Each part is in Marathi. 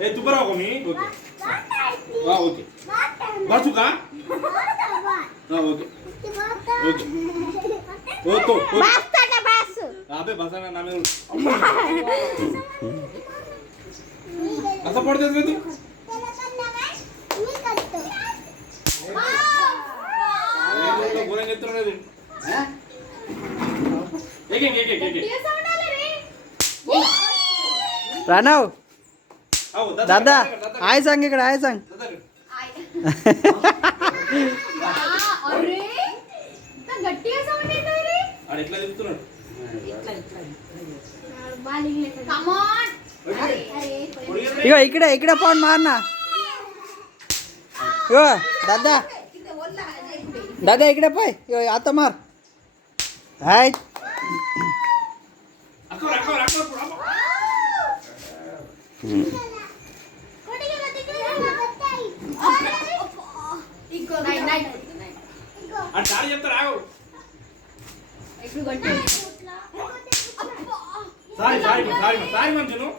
ए तू बरं का मी ओके हा ओके बसू का हा ओके ओके ओ तो अबे बसा ना नामे असं पडतेस का तू बोला नेत्र नाही दे एक एक एक एक प्रणव दादा आय सांग इकडे आय सांग अरे गट्टी साऊंड येतोय रे आणि इकडे देतो ना कम ऑन इकडे इकडे इकडे पण मार ना यो दादा दादा इकडे पाय यो आता मार हाय अकबर अकबर अकबर कुठे गेला तिकडे नाही नाही आणि दारी येत राव इकडे गट्टी सारी सारी सारी सारी म्हणजे नो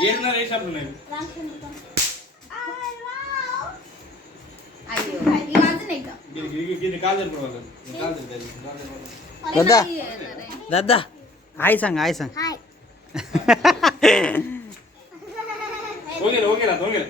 येणार आहे शब्द नाही काल जर दादा दादा आय सांग आय सांग हो गेला हो गेला